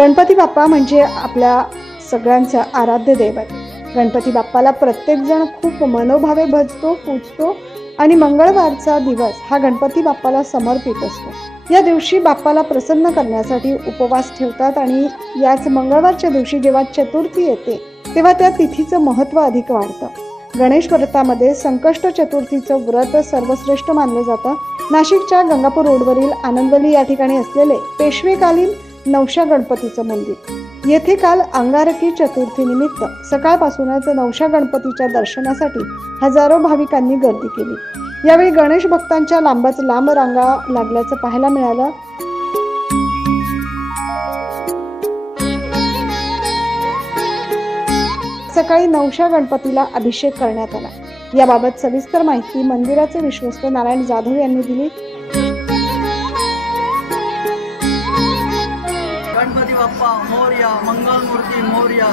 गणपती बाप्पा म्हणजे आपल्या सगळ्यांचं आराध्य दैवत। गणपती बाप्पाला प्रत्येक जण खूप मनोभावे भजतो, पूजतो आणि मंगळवारचा दिवस हा गणपती बाप्पाला समर्पित असतो। या दिवशी बाप्पाला प्रसन्न करण्यासाठी उपवास ठेवतात आणि याच मंगळवारच्या दिवशी जेव्हा चतुर्थी येते तेव्हा त्या तिथीचं महत्त्व अधिक वाढतं। गणेश व्रतामध्ये संकष्ट चतुर्थीचं व्रत सर्वश्रेष्ठ मानलं जातं। नाशिकच्या गंगापूर रोडवरील आनंदवली या ठिकाणी असलेले पेशवेकालीन नवशा गणपतीचं मंदिर येथे काल अंगारकी चतुर्थी निमित्त सकाळपासूनच नवशा गणपतीच्या दर्शनासाठी हजारो भाविकांनी गर्दी केली। यावेळी गणेश भक्तांच्या लांबच लांब रांगा लागल्याचं पाहायला मिळालं। सकाळी नवशा गणपतीला अभिषेक करण्यात आला। याबाबत सविस्तर माहिती मंदिराचे विश्वस्त नारायण जाधव यांनी दिली। गणपती बाप्पा मोरया, मंगलमूर्ती मोरया।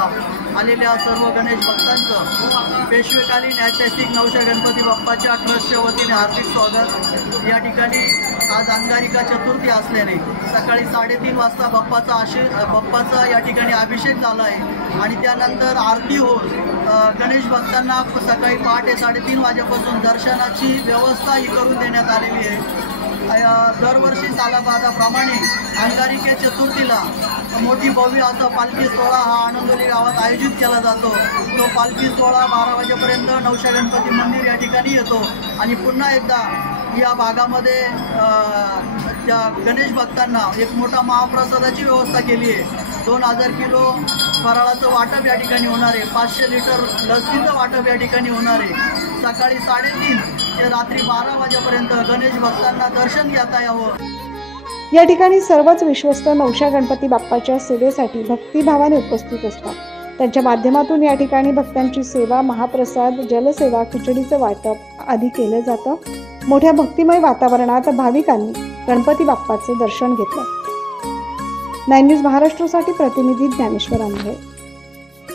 आलेल्या सर्व गणेश भक्तांचं पेशवेकालीन ऐतिहासिक नवशा गणपती बाप्पाच्या ट्रस्टच्या वतीने हार्दिक स्वागत। या ठिकाणी आज अंगारिका चतुर्थी असल्याने सकाळी 3:30 वाजता बाप्पाचा या ठिकाणी अभिषेक झाला आहे आणि त्यानंतर आरती होऊन गणेश भक्तांना सकाळी पहाटे 3:30 वाजेपासून दर्शनाची व्यवस्था ही करून देण्यात आलेली आहे। दरवर्षी सालाबादाप्रमाणे अंगारिका चतुर्थीला मोठी भव्य असा पालखी सोहळा हा आनंदवली गावात आयोजित केला जातो। तो पालखी सोहळा 12 वाजेपर्यंत नवशा गणपती मंदिर या ठिकाणी येतो आणि पुन्हा एकदा या भागामध्ये गणेश भक्तांना एक मोठा महाप्रसादाची व्यवस्था केली आहे। 2000 किलो फराळाचं वाटप या ठिकाणी होणार आहे। 500 लिटर लस्सीचं वाटप या ठिकाणी होणार आहे। सकाळी 3:30 ते रात्री 12 वाजेपर्यंत गणेश भक्तांना दर्शन घेता यावं। या ठिकाणी सर्वच विश्वस्त नवशा गणपती बाप्पाच्या सेवेसाठी भक्तिभावाने उपस्थित असतात। त्यांच्या माध्यमातून या ठिकाणी भक्तांची सेवा, महाप्रसाद, जलसेवा, खिचडीचं वाटप आदी केलं जातं। मोठ्या भक्तिमय वातावरणात भाविकांनी गणपती बाप्पाचं दर्शन घेतलं। 9 न्यूज महाराष्ट्रासाठी प्रतिनिधी ज्ञानेश्वर आंधळे।